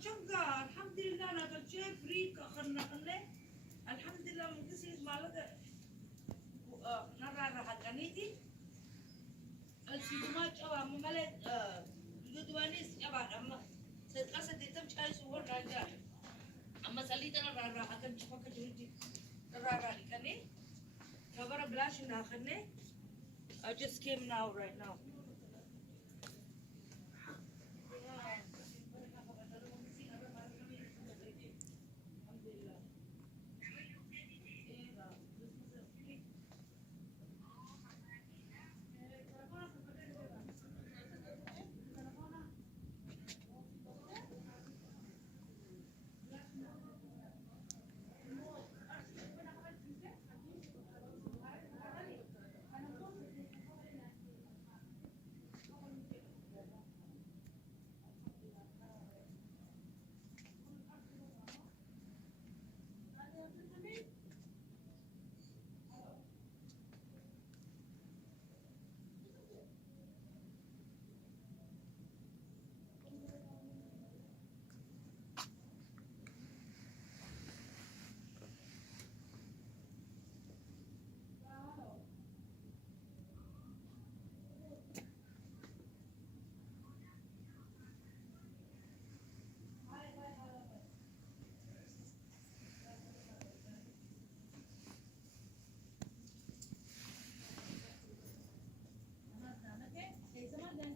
شجع الحمد لله أنا شايف ريكا خلنا الحمد لله من كسر مالك نرى راح كنيدي السيدمات أبا مملك يدوانيس أبا أما سيدكاسة ديتم شاي سوور راجع أما سالي تنا راح كن شفاك جوتي راح كني خبر بلاش ناخذني I just came now right now